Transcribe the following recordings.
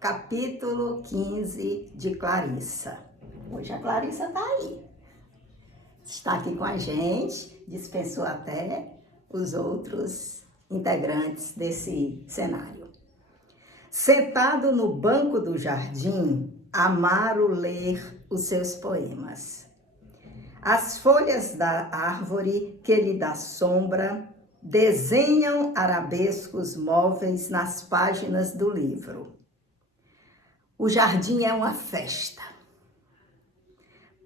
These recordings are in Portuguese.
capítulo 15 de Clarissa. Hoje a Clarissa está aí. Está aqui com a gente, dispensou até os outros integrantes desse cenário. Sentado no banco do jardim, Amaro ler os seus poemas. As folhas da árvore que lhe dá sombra desenham arabescos móveis nas páginas do livro. O jardim é uma festa.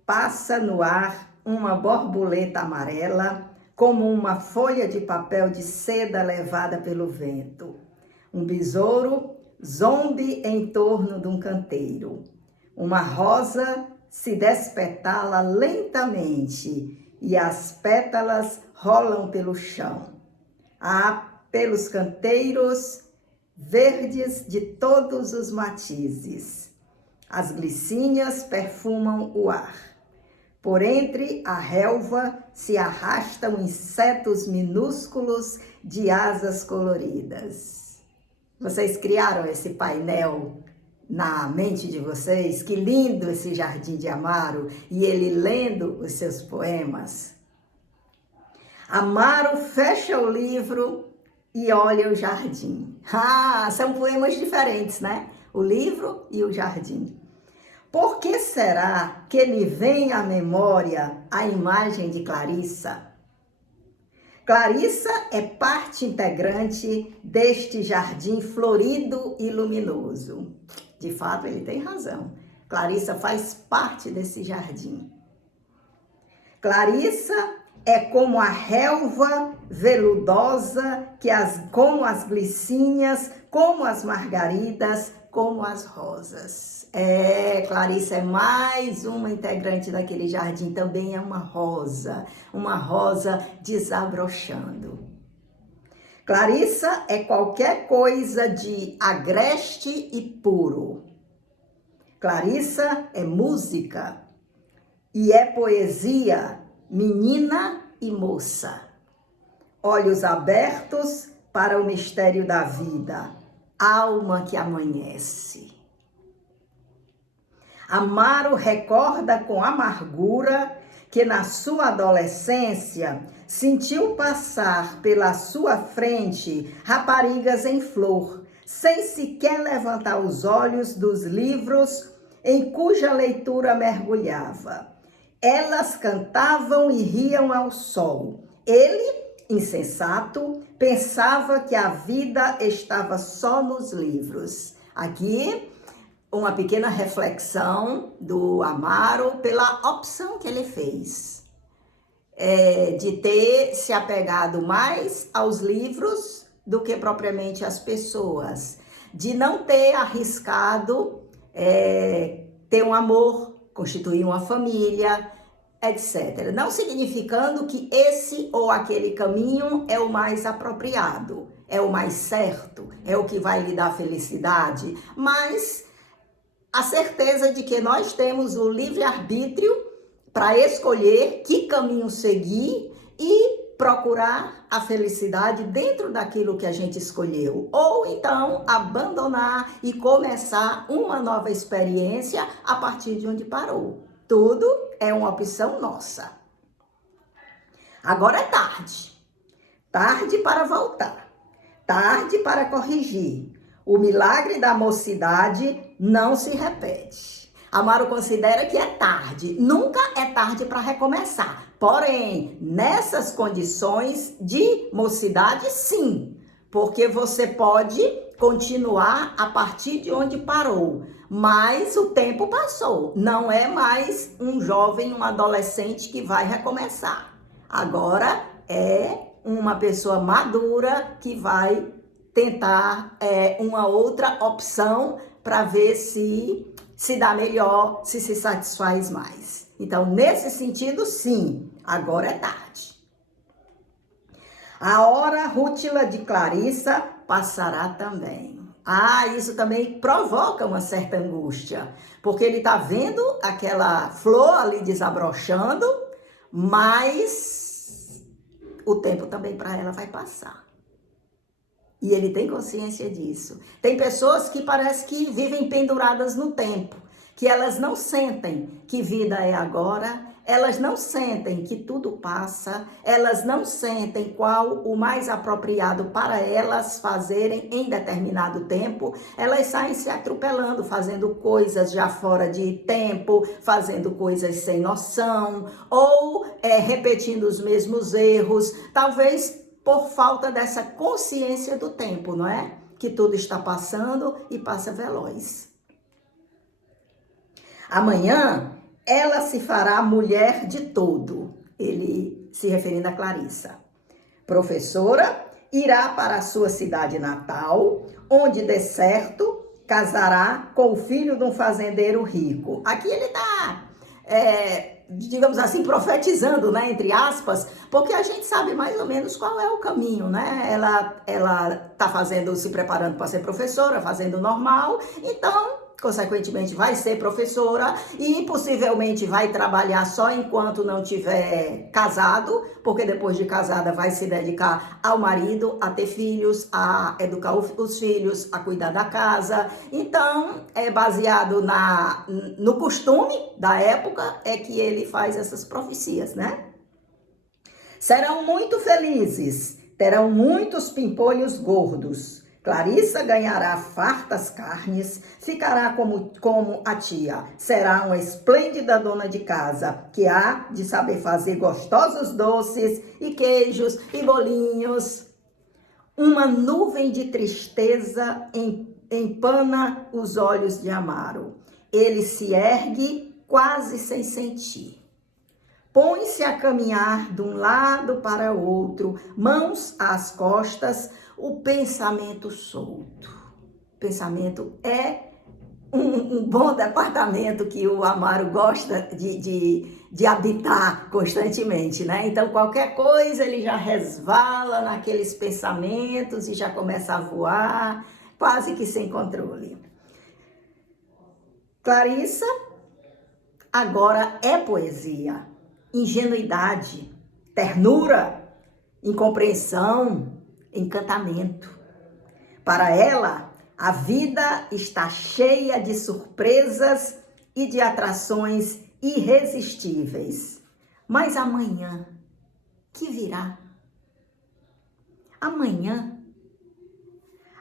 Passa no ar uma borboleta amarela, como uma folha de papel de seda levada pelo vento. Um besouro zombe em torno de um canteiro. Uma rosa se despetala lentamente e as pétalas rolam pelo chão. Há pelos canteiros verdes de todos os matizes. As glicinhas perfumam o ar. Por entre a relva se arrastam insetos minúsculos de asas coloridas. Vocês criaram esse painel na mente de vocês? Que lindo esse jardim de Amaro, e ele lendo os seus poemas. Amaro fecha o livro e olha o jardim. São poemas diferentes, né? O livro e o jardim. Por que será que lhe vem à memória a imagem de Clarissa? Clarissa é parte integrante deste jardim florido e luminoso. De fato, ele tem razão. Clarissa faz parte desse jardim. Clarissa é como a relva veludosa, como as glicinhas, como as margaridas, como as rosas. Clarissa é mais uma integrante daquele jardim, também é uma rosa desabrochando. Clarissa é qualquer coisa de agreste e puro. Clarissa é música e é poesia, menina e moça. Olhos abertos para o mistério da vida, alma que amanhece. Amaro recorda com amargura que na sua adolescência sentiu passar pela sua frente raparigas em flor, sem sequer levantar os olhos dos livros em cuja leitura mergulhava. Elas cantavam e riam ao sol. Ele, insensato, pensava que a vida estava só nos livros. Aqui, uma pequena reflexão do Amaro pela opção que ele fez. De ter se apegado mais aos livros do que propriamente às pessoas. De não ter arriscado ter um amor, constituir uma família, etc. Não significando que esse ou aquele caminho é o mais apropriado, é o mais certo, é o que vai lhe dar felicidade, mas a certeza de que nós temos o livre-arbítrio para escolher que caminho seguir e procurar a felicidade dentro daquilo que a gente escolheu. Ou então abandonar e começar uma nova experiência a partir de onde parou. Tudo é uma opção nossa. Agora é tarde. Tarde para voltar. Tarde para corrigir. O milagre da mocidade não se repete. Amaro considera que é tarde. Nunca é tarde para recomeçar. Porém, nessas condições de mocidade, sim. Porque você pode continuar a partir de onde parou. Mas o tempo passou. Não é mais um jovem, um adolescente que vai recomeçar. Agora é uma pessoa madura que vai tentar uma outra opção para ver se dá melhor, se satisfaz mais. Então, nesse sentido, sim, agora é tarde. A hora rútila de Clarissa passará também. Isso também provoca uma certa angústia, porque ele está vendo aquela flor ali desabrochando, mas o tempo também para ela vai passar. E ele tem consciência disso. Tem pessoas que parece que vivem penduradas no tempo, que elas não sentem que vida é agora, elas não sentem que tudo passa, elas não sentem qual o mais apropriado para elas fazerem em determinado tempo. Elas saem se atropelando, fazendo coisas já fora de tempo, fazendo coisas sem noção, ou repetindo os mesmos erros, talvez por falta dessa consciência do tempo, não é? Que tudo está passando e passa veloz. Amanhã, ela se fará mulher de todo. Ele se referindo a Clarissa. Professora, irá para a sua cidade natal, onde de certo casará com o filho de um fazendeiro rico. Aqui ele está, digamos assim, profetizando, né, entre aspas, porque a gente sabe mais ou menos qual é o caminho, né? Ela está se preparando para ser professora, fazendo normal, então consequentemente vai ser professora e possivelmente vai trabalhar só enquanto não tiver casado, porque depois de casada vai se dedicar ao marido, a ter filhos, a educar os filhos, a cuidar da casa. Então, é baseado no costume da época é que ele faz essas profecias, né? Serão muito felizes, terão muitos pimpolhos gordos. Clarissa ganhará fartas carnes, ficará como a tia. Será uma esplêndida dona de casa, que há de saber fazer gostosos doces e queijos e bolinhos. Uma nuvem de tristeza empana os olhos de Amaro. Ele se ergue quase sem sentir. Põe-se a caminhar de um lado para outro, mãos às costas, o pensamento solto. Pensamento é um bom departamento que o Amaro gosta de habitar constantemente, né? Então, qualquer coisa ele já resvala naqueles pensamentos e já começa a voar, quase que sem controle. Clarissa agora é poesia, ingenuidade, ternura, incompreensão, encantamento. Para ela, a vida está cheia de surpresas e de atrações irresistíveis. Mas amanhã, que virá? Amanhã,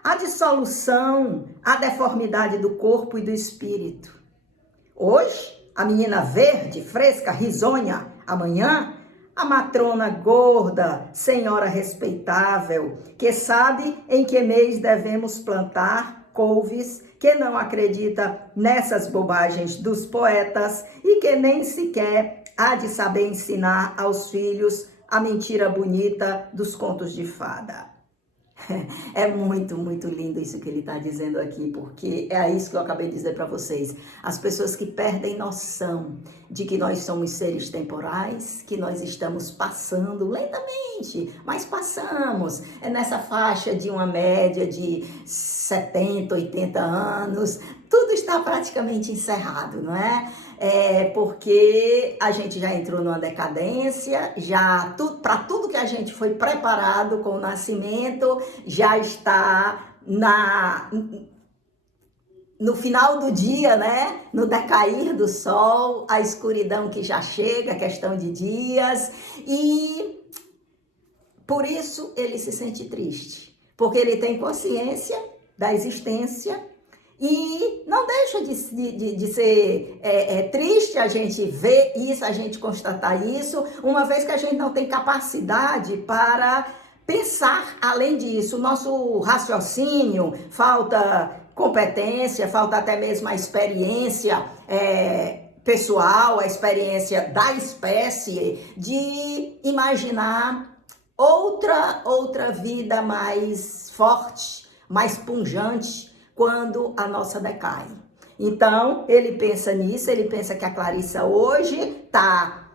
a dissolução, a deformidade do corpo e do espírito. Hoje, a menina verde, fresca, risonha. Amanhã, a matrona gorda, senhora respeitável, que sabe em que mês devemos plantar couves, que não acredita nessas bobagens dos poetas e que nem sequer há de saber ensinar aos filhos a mentira bonita dos contos de fada. É muito, muito lindo isso que ele está dizendo aqui, porque é isso que eu acabei de dizer para vocês. As pessoas que perdem noção de que nós somos seres temporais, que nós estamos passando lentamente, mas passamos. É nessa faixa de uma média de 70, 80 anos, tudo está praticamente encerrado, não é? Porque a gente já entrou numa decadência, para tudo que a gente foi preparado com o nascimento, já está no final do dia, né? No decair do sol, a escuridão que já chega, questão de dias, e por isso ele se sente triste, porque ele tem consciência da existência. E não deixa de ser triste a gente ver isso, a gente constatar isso, uma vez que a gente não tem capacidade para pensar além disso. O nosso raciocínio, falta competência, falta até mesmo a experiência pessoal, a experiência da espécie de imaginar outra vida mais forte, mais pungente, quando a nossa decai. Então, ele pensa nisso, ele pensa que a Clarissa hoje está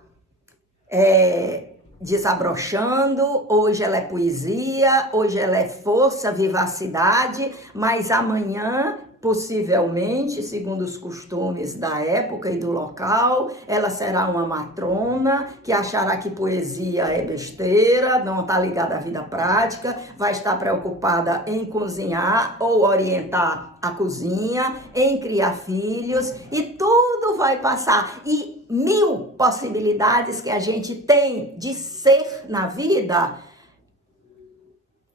desabrochando, hoje ela é poesia, hoje ela é força, vivacidade, mas amanhã possivelmente, segundo os costumes da época e do local, ela será uma matrona que achará que poesia é besteira, não está ligada à vida prática, vai estar preocupada em cozinhar ou orientar a cozinha, em criar filhos, e tudo vai passar. E 1000 possibilidades que a gente tem de ser na vida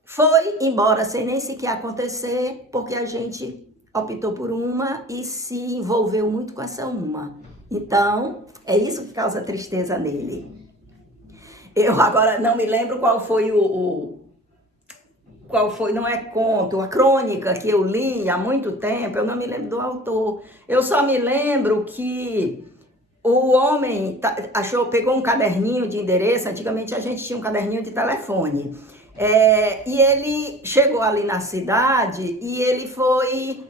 foi embora sem nem sequer acontecer, porque a gente optou por uma e se envolveu muito com essa uma. Então, é isso que causa tristeza nele. Eu agora não me lembro qual foi não é conto, a crônica que eu li há muito tempo, eu não me lembro do autor. Eu só me lembro que o homem pegou um caderninho de endereço, antigamente a gente tinha um caderninho de telefone. E ele chegou ali na cidade e ele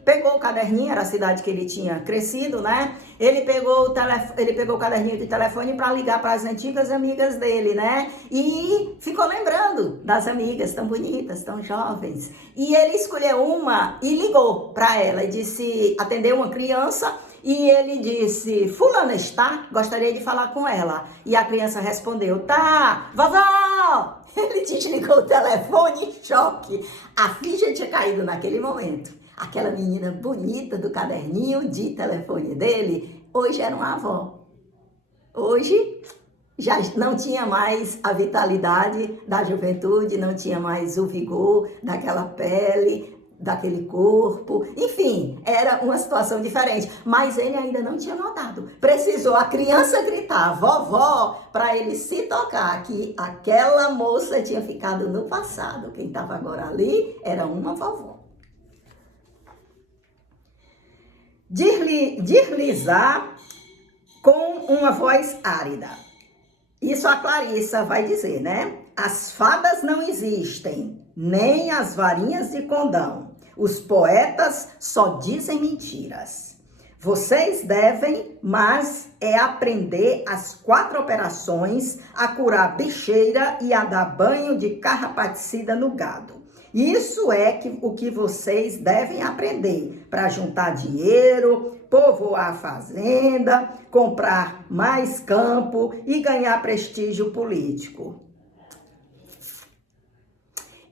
pegou o caderninho, era a cidade que ele tinha crescido, né? Ele pegou o caderninho de telefone para ligar para as antigas amigas dele, né? E ficou lembrando das amigas tão bonitas, tão jovens. E ele escolheu uma e ligou para ela e atendeu uma criança. E ele disse, fulana está? Gostaria de falar com ela. E a criança respondeu, tá, vovó! Ele desligou o telefone em choque. A ficha tinha caído naquele momento. Aquela menina bonita do caderninho de telefone dele, hoje era uma avó. Hoje já não tinha mais a vitalidade da juventude, não tinha mais o vigor daquela pele, daquele corpo, enfim, era uma situação diferente, mas ele ainda não tinha notado. Precisou a criança gritar, vovó, para ele se tocar que aquela moça tinha ficado no passado. Quem estava agora ali era uma vovó. Deslizar com uma voz árida. Isso a Clarissa vai dizer, né? As fadas não existem, nem as varinhas de condão. Os poetas só dizem mentiras. Vocês devem, mas é aprender as 4 operações, a curar bicheira e a dar banho de carrapaticida no gado. Isso é o que vocês devem aprender para juntar dinheiro, povoar a fazenda, comprar mais campo e ganhar prestígio político.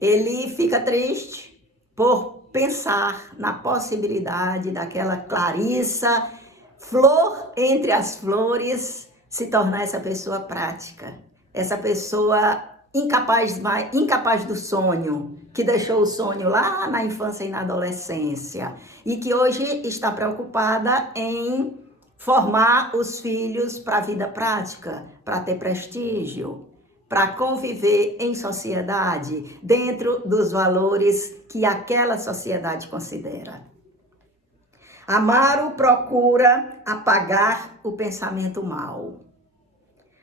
Ele fica triste por pensar na possibilidade daquela Clarissa, flor entre as flores, se tornar essa pessoa prática, essa pessoa incapaz do sonho, que deixou o sonho lá na infância e na adolescência e que hoje está preocupada em formar os filhos para a vida prática, para ter prestígio, para conviver em sociedade, dentro dos valores que aquela sociedade considera. Amaro procura apagar o pensamento mau.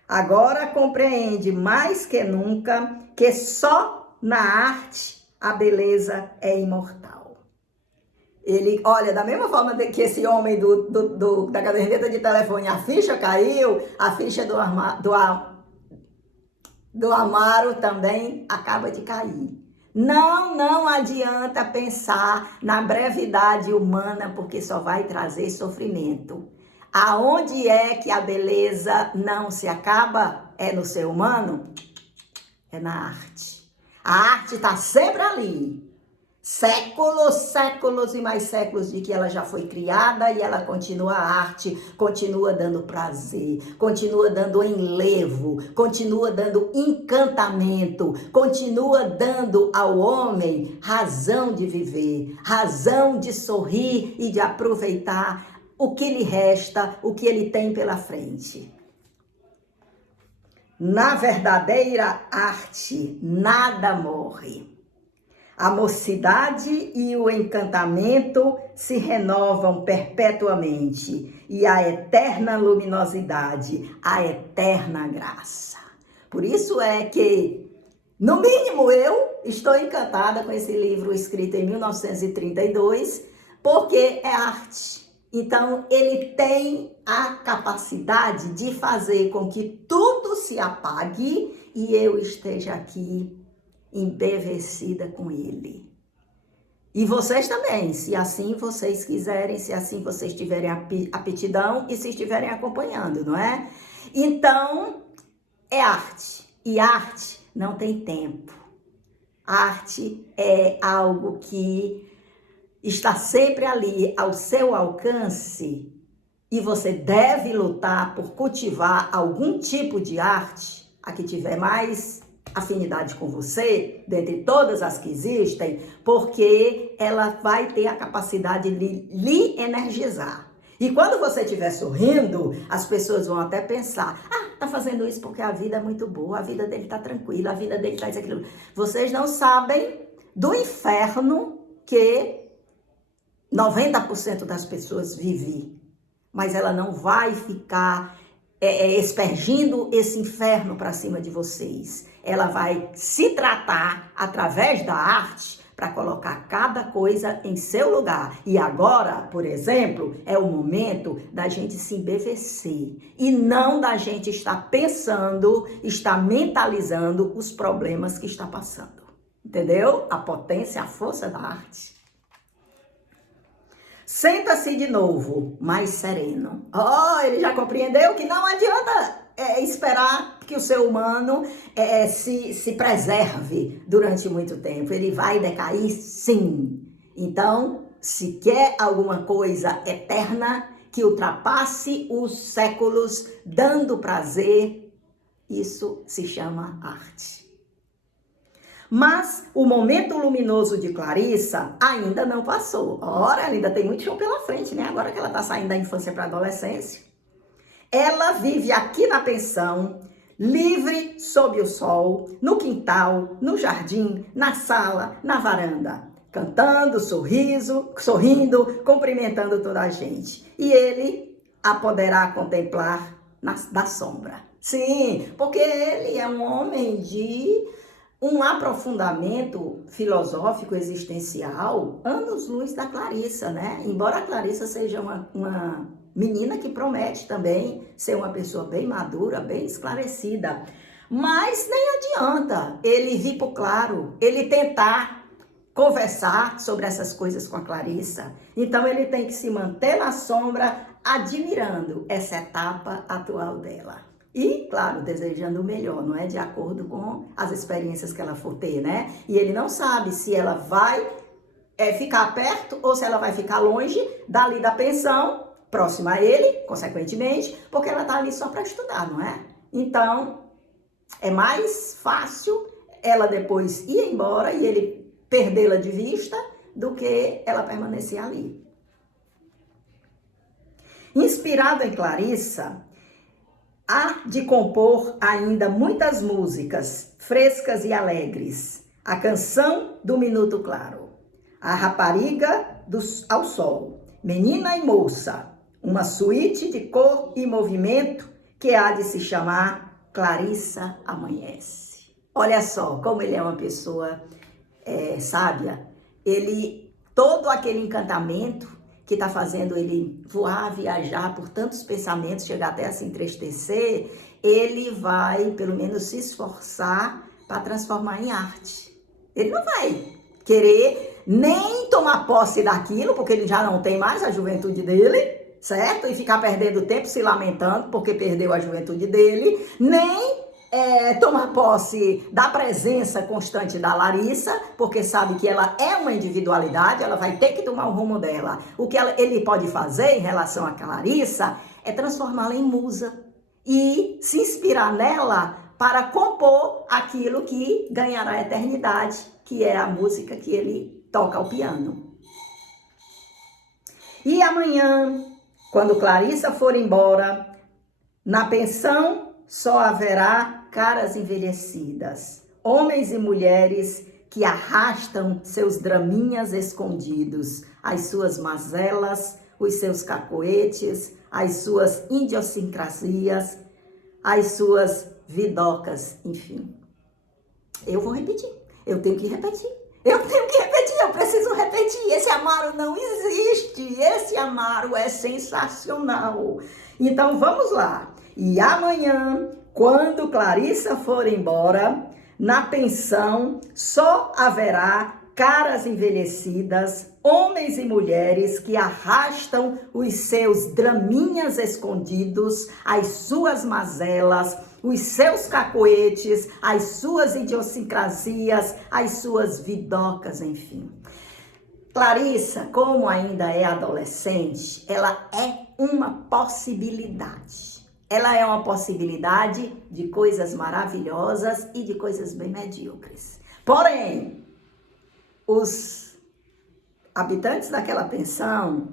Agora compreende mais que nunca que só na arte a beleza é imortal. Ele, olha, da mesma forma que esse homem da caderneta de telefone, a ficha caiu, a ficha do Amaro também acaba de cair. Não adianta pensar na brevidade humana, porque só vai trazer sofrimento. Aonde é que a beleza não se acaba? É no ser humano? É na arte. A arte está sempre ali. Séculos e mais séculos de que ela já foi criada e ela continua a arte, continua dando prazer, continua dando enlevo, continua dando encantamento, continua dando ao homem razão de viver, razão de sorrir e de aproveitar o que lhe resta, o que ele tem pela frente. Na verdadeira arte, nada morre. A mocidade e o encantamento se renovam perpetuamente e a eterna luminosidade, a eterna graça. Por isso é que, no mínimo, eu estou encantada com esse livro escrito em 1932, porque é arte. Então, ele tem a capacidade de fazer com que tudo se apague e eu esteja aqui embevecida com ele. E vocês também, se assim vocês quiserem, se assim vocês tiverem aptidão e se estiverem acompanhando, não é? Então, é arte. E arte não tem tempo. Arte é algo que está sempre ali ao seu alcance e você deve lutar por cultivar algum tipo de arte, a que tiver mais afinidade com você, dentre todas as que existem, porque ela vai ter a capacidade de lhe energizar. E quando você estiver sorrindo, as pessoas vão até pensar, tá fazendo isso porque a vida é muito boa, a vida dele tá tranquila, a vida dele tá isso, aquilo. Vocês não sabem do inferno que 90% das pessoas vivem, mas ela não vai ficar espergindo esse inferno para cima de vocês. Ela vai se tratar através da arte para colocar cada coisa em seu lugar. E agora, por exemplo, é o momento da gente se embevecer e não da gente estar pensando, estar mentalizando os problemas que está passando. Entendeu? A potência, a força da arte. Senta-se de novo, mais sereno. Ele já compreendeu que não adianta esperar que o ser humano se preserve durante muito tempo. Ele vai decair, sim. Então, se quer alguma coisa eterna que ultrapasse os séculos, dando prazer, isso se chama arte. Mas o momento luminoso de Clarissa ainda não passou. Ora, ela ainda tem muito chão pela frente, né? Agora que ela está saindo da infância para a adolescência. Ela vive aqui na pensão, livre sob o sol, no quintal, no jardim, na sala, na varanda, cantando, sorrindo, cumprimentando toda a gente. E ele a poderá contemplar da sombra. Sim, porque ele é um homem de um aprofundamento filosófico existencial, anos-luz da Clarissa, né? Embora a Clarissa seja uma menina que promete também ser uma pessoa bem madura, bem esclarecida, mas nem adianta ele vir pro claro, ele tentar conversar sobre essas coisas com a Clarissa. Então ele tem que se manter na sombra, admirando essa etapa atual dela. E, claro, desejando o melhor, não é? De acordo com as experiências que ela for ter, né? E ele não sabe se ela vai ficar perto ou se ela vai ficar longe dali da pensão, próxima a ele, consequentemente, porque ela tá ali só para estudar, não é? Então, é mais fácil ela depois ir embora e ele perdê-la de vista do que ela permanecer ali. Inspirado em Clarissa, há de compor ainda muitas músicas frescas e alegres. A canção do Minuto Claro, a rapariga ao sol, menina e moça, uma suíte de cor e movimento que há de se chamar Clarissa Amanhece. Olha só como ele é uma pessoa sábia. Todo aquele encantamento que está fazendo ele voar, viajar por tantos pensamentos, chegar até a se entristecer, ele vai, pelo menos, se esforçar para transformar em arte. Ele não vai querer nem tomar posse daquilo, porque ele já não tem mais a juventude dele, certo? E ficar perdendo tempo se lamentando porque perdeu a juventude dele, nem tomar posse da presença constante da Larissa, porque sabe que ela é uma individualidade, ela vai ter que tomar o rumo dela. O que ele pode fazer em relação a Larissa é transformá-la em musa e se inspirar nela para compor aquilo que ganhará a eternidade, que é a música que ele toca ao piano. E amanhã, quando Clarissa for embora, na pensão só haverá caras envelhecidas, homens e mulheres que arrastam seus draminhas escondidos, as suas mazelas, os seus cacoetes, as suas idiosincrasias, as suas vidocas, enfim. Eu vou repetir, eu tenho que repetir, eu preciso repetir. Esse Amaro não existe, esse Amaro é sensacional. Então vamos lá. E amanhã, quando Clarissa for embora, na pensão só haverá caras envelhecidas, homens e mulheres que arrastam os seus draminhas escondidos, as suas mazelas, os seus cacoetes, as suas idiosincrasias, as suas vidocas, enfim. Clarissa, como ainda é adolescente, ela é uma possibilidade. Ela é uma possibilidade de coisas maravilhosas e de coisas bem medíocres. Porém, os habitantes daquela pensão,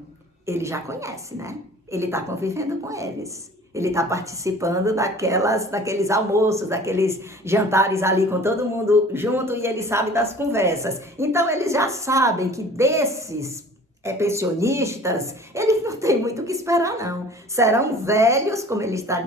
ele já conhece, né? Ele está convivendo com eles. Ele está participando daqueles almoços, daqueles jantares ali com todo mundo junto e ele sabe das conversas. Então, eles já sabem que desses pensionistas, eles não têm muito o que esperar, não. Serão velhos, como ele está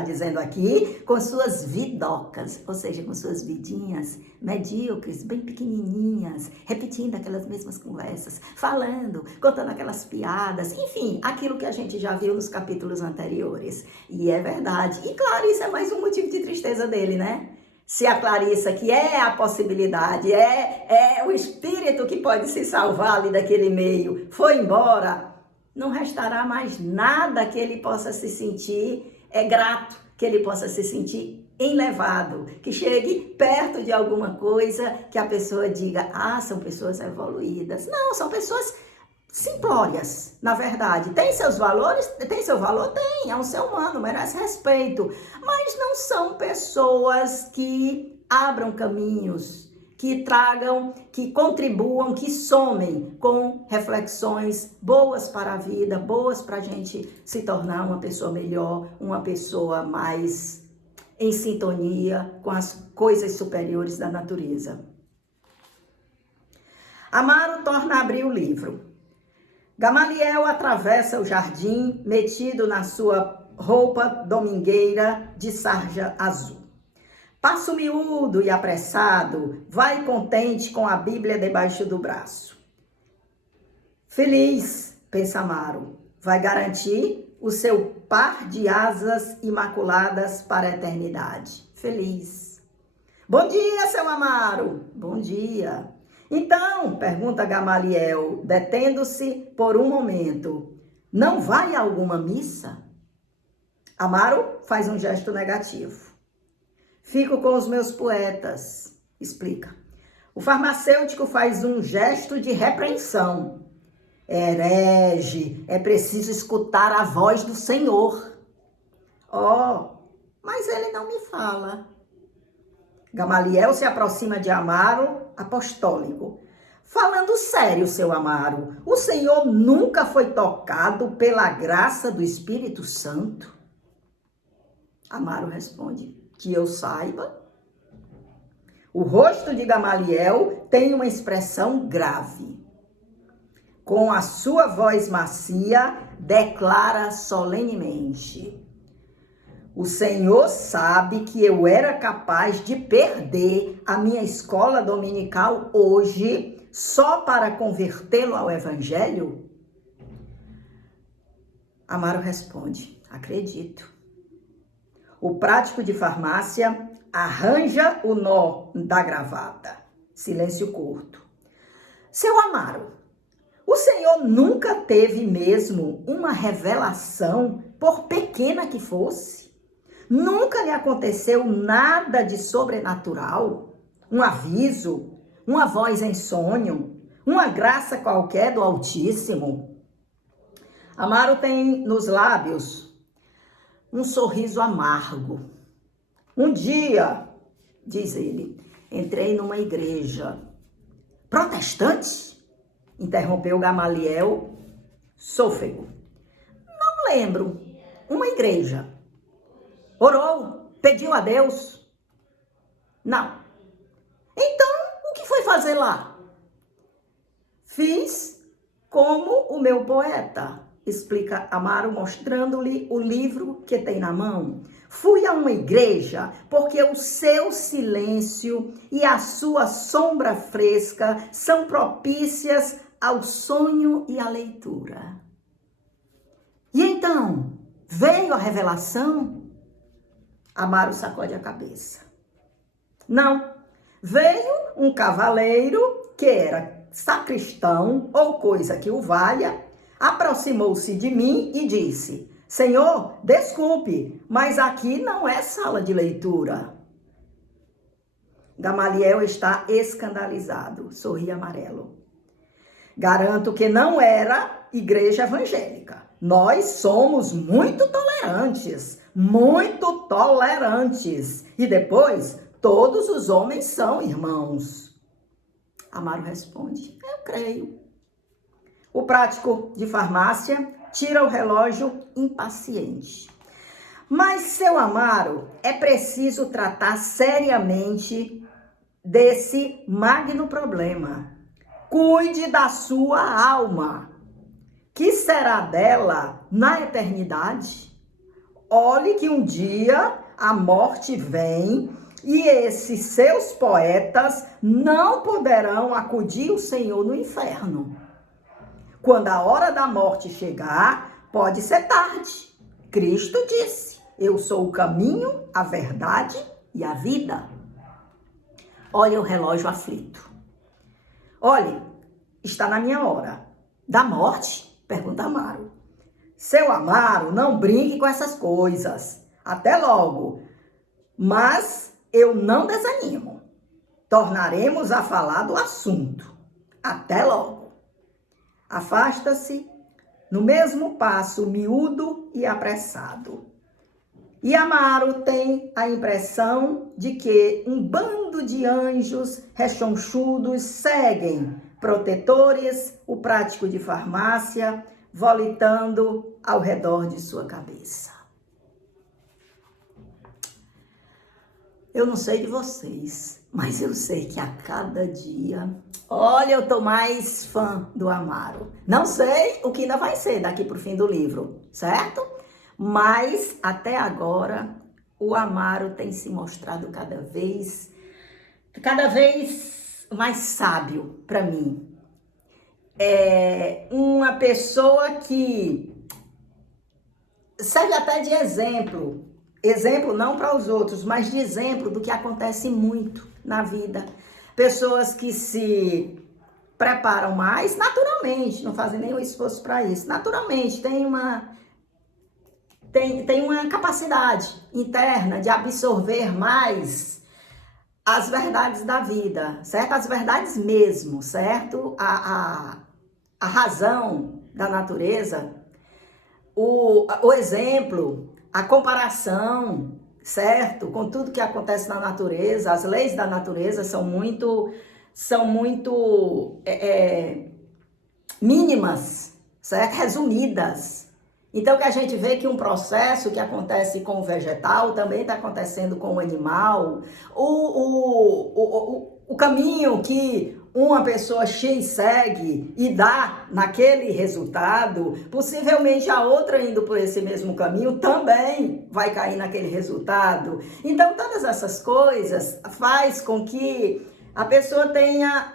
dizendo aqui, com suas vidocas, ou seja, com suas vidinhas medíocres, bem pequenininhas, repetindo aquelas mesmas conversas, falando, contando aquelas piadas, enfim, aquilo que a gente já viu nos capítulos anteriores. E é verdade. E claro, isso é mais um motivo de tristeza dele, né? Se a Clarissa, que é a possibilidade, é o espírito que pode se salvar ali daquele meio, foi embora, não restará mais nada que ele possa se sentir grato, que ele possa se sentir enlevado, que chegue perto de alguma coisa que a pessoa diga, são pessoas evoluídas. Não, são pessoas simplórias, na verdade. Tem seus valores? Tem seu valor? Tem, é um ser humano, merece respeito. Mas não são pessoas que abram caminhos, que tragam, que contribuam, que somem com reflexões boas para a vida, boas para a gente se tornar uma pessoa melhor, uma pessoa mais em sintonia com as coisas superiores da natureza. Amaro torna a abrir o livro. Gamaliel atravessa o jardim, metido na sua roupa domingueira de sarja azul. Passo miúdo e apressado, vai contente com a Bíblia debaixo do braço. Feliz, pensa Amaro, vai garantir o seu par de asas imaculadas para a eternidade. Feliz. Bom dia, seu Amaro. Bom dia. Então, pergunta Gamaliel, detendo-se por um momento, não vai a alguma missa? Amaro faz um gesto negativo. Fico com os meus poetas, explica. O farmacêutico faz um gesto de repreensão. Herege, é preciso escutar a voz do Senhor. Mas ele não me fala. Gamaliel se aproxima de Amaro, apostólico. Falando sério, seu Amaro, o Senhor nunca foi tocado pela graça do Espírito Santo? Amaro responde, que eu saiba. O rosto de Gamaliel tem uma expressão grave. Com a sua voz macia, declara solenemente, o Senhor sabe que eu era capaz de perder a minha escola dominical hoje só para convertê-lo ao Evangelho? Amaro responde, acredito. O prático de farmácia arranja o nó da gravata. Silêncio curto. Seu Amaro, o Senhor nunca teve mesmo uma revelação, por pequena que fosse? Nunca lhe aconteceu nada de sobrenatural? Um aviso? Uma voz em sonho? Uma graça qualquer do Altíssimo? Amaro tem nos lábios um sorriso amargo. Um dia, diz ele, entrei numa igreja. Protestante? Interrompeu Gamaliel, sôfrego. Não lembro. Uma igreja. Orou? Pediu a Deus? Não. Então, o que foi fazer lá? Fiz como o meu poeta, explica Amaro, mostrando-lhe o livro que tem na mão. Fui a uma igreja porque o seu silêncio e a sua sombra fresca são propícias ao sonho e à leitura. E então, veio a revelação? Amaro sacode a cabeça. Não, veio um cavaleiro que era sacristão ou coisa que o valha, aproximou-se de mim e disse: Senhor, desculpe, mas aqui não é sala de leitura. Gamaliel está escandalizado, sorri amarelo. Garanto que não era igreja evangélica. Nós somos muito tolerantes, muito tolerantes. E depois, todos os homens são irmãos. Amaro responde: eu creio. O prático de farmácia tira o relógio impaciente. Mas, seu Amaro, é preciso tratar seriamente desse magno problema. Cuide da sua alma. Que será dela na eternidade? Olhe que um dia a morte vem e esses seus poetas não poderão acudir o Senhor no inferno. Quando a hora da morte chegar, pode ser tarde. Cristo disse: eu sou o caminho, a verdade e a vida. Olha o relógio aflito. Olhe, está na minha hora. Da morte? Pergunta Amaro. Seu Amaro, não brinque com essas coisas. Até logo. Mas eu não desanimo. Tornaremos a falar do assunto. Até logo. Afasta-se no mesmo passo miúdo e apressado. E Amaro tem a impressão de que um bando de anjos rechonchudos seguem, protetores, o prático de farmácia, volitando ao redor de sua cabeça. Eu não sei de vocês, mas eu sei que a cada dia, olha, eu tô mais fã do Amaro. Não sei o que ainda vai ser daqui pro fim do livro, certo? Mas, até agora, o Amaro tem se mostrado cada vez mais sábio para mim. É uma pessoa que serve até de exemplo. Exemplo não para os outros, mas de exemplo do que acontece muito na vida. Pessoas que se preparam mais naturalmente, não fazem nenhum esforço para isso. Naturalmente, tem uma capacidade interna de absorver mais as verdades da vida, certo? As verdades mesmo, certo? A razão da natureza, o exemplo, a comparação, certo? Com tudo que acontece na natureza, as leis da natureza são muito mínimas, certo? Resumidas. Então, que a gente vê que um processo que acontece com o vegetal também está acontecendo com o animal. O caminho que uma pessoa X segue e dá naquele resultado, possivelmente a outra indo por esse mesmo caminho também vai cair naquele resultado. Então, todas essas coisas faz com que a pessoa tenha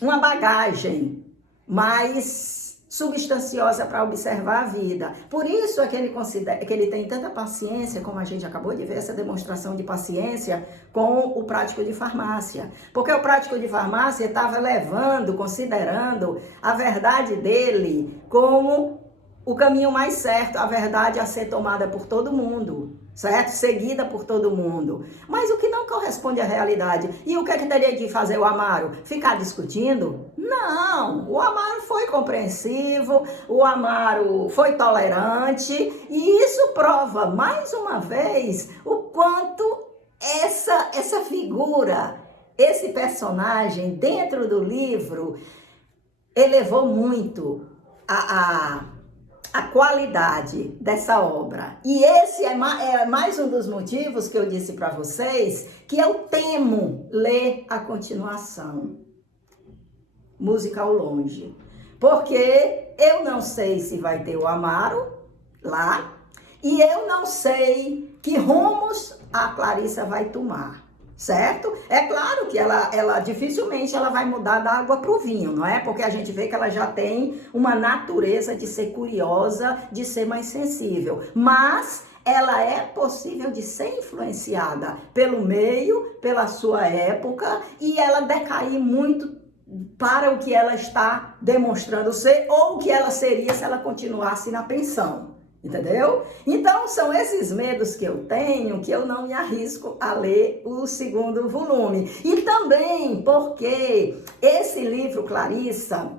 uma bagagem mais substanciosa para observar a vida. Por isso é que ele tem tanta paciência, como a gente acabou de ver, essa demonstração de paciência com o prático de farmácia. Porque o prático de farmácia estava considerando a verdade dele como o caminho mais certo, a verdade a ser tomada por todo mundo, certo? Seguida por todo mundo. Mas o que não corresponde à realidade. E o que é que teria que fazer o Amaro? Ficar discutindo? Não, o Amaro foi compreensivo, o Amaro foi tolerante, e isso prova, mais uma vez, o quanto essa figura, esse personagem dentro do livro, elevou muito a qualidade dessa obra. E esse é mais um dos motivos que eu disse para vocês que eu temo ler a continuação, Música ao Longe. Porque eu não sei se vai ter o Amaro lá e eu não sei que rumos a Clarissa vai tomar. Certo? É claro que ela dificilmente ela vai mudar da água para o vinho, não é? Porque a gente vê que ela já tem uma natureza de ser curiosa, de ser mais sensível. Mas ela é possível de ser influenciada pelo meio, pela sua época, e ela decair muito para o que ela está demonstrando ser ou o que ela seria se ela continuasse na pensão. Entendeu? Então, são esses medos que eu tenho que eu não me arrisco a ler o segundo volume. E também porque esse livro, Clarissa,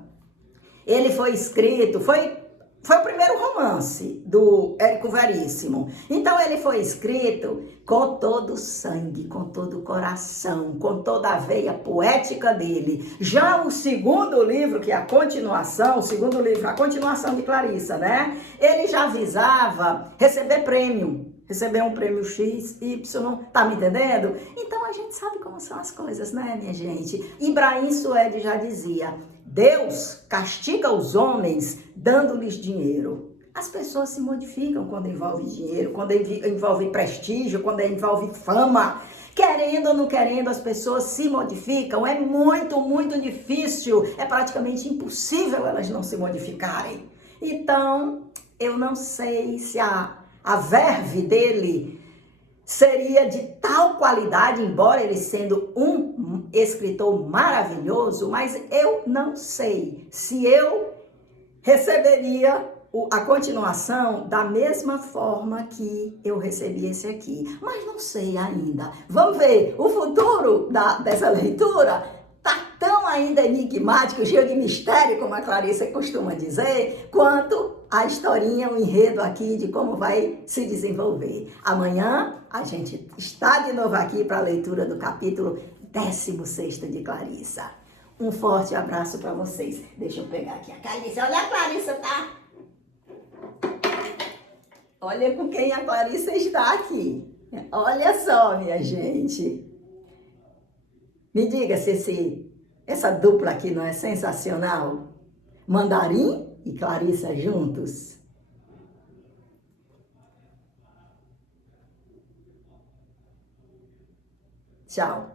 ele foi escrito, foi o primeiro romance do Érico Veríssimo. Então, ele foi escrito com todo o sangue, com todo o coração, com toda a veia poética dele. Já o segundo livro, que é a continuação, o segundo livro, a continuação de Clarissa, né? Ele já visava receber prêmio. Receber um prêmio X, Y, tá me entendendo? Então, a gente sabe como são as coisas, né, minha gente? Ibrahim Suede já dizia: Deus castiga os homens dando-lhes dinheiro. As pessoas se modificam quando envolve dinheiro, quando envolve prestígio, quando envolve fama. Querendo ou não querendo, as pessoas se modificam. É muito, muito difícil, é praticamente impossível elas não se modificarem. Então, eu não sei se a verve dele seria de tal qualidade, embora ele sendo um escritor maravilhoso, mas eu não sei se eu receberia a continuação da mesma forma que eu recebi esse aqui. Mas não sei ainda. Vamos ver, o futuro dessa leitura tá tão ainda enigmático, cheio de mistério, como a Clarissa costuma dizer, quanto a historinha, o enredo aqui de como vai se desenvolver. Amanhã a gente está de novo aqui para a leitura do capítulo 16º de Clarissa. Um forte abraço para vocês. Deixa eu pegar aqui a Clarissa. Olha a Clarissa, tá? Olha com quem a Clarissa está aqui. Olha só, minha gente. Me diga se essa dupla aqui não é sensacional? Mandarim e Clarissa juntos. Tchau.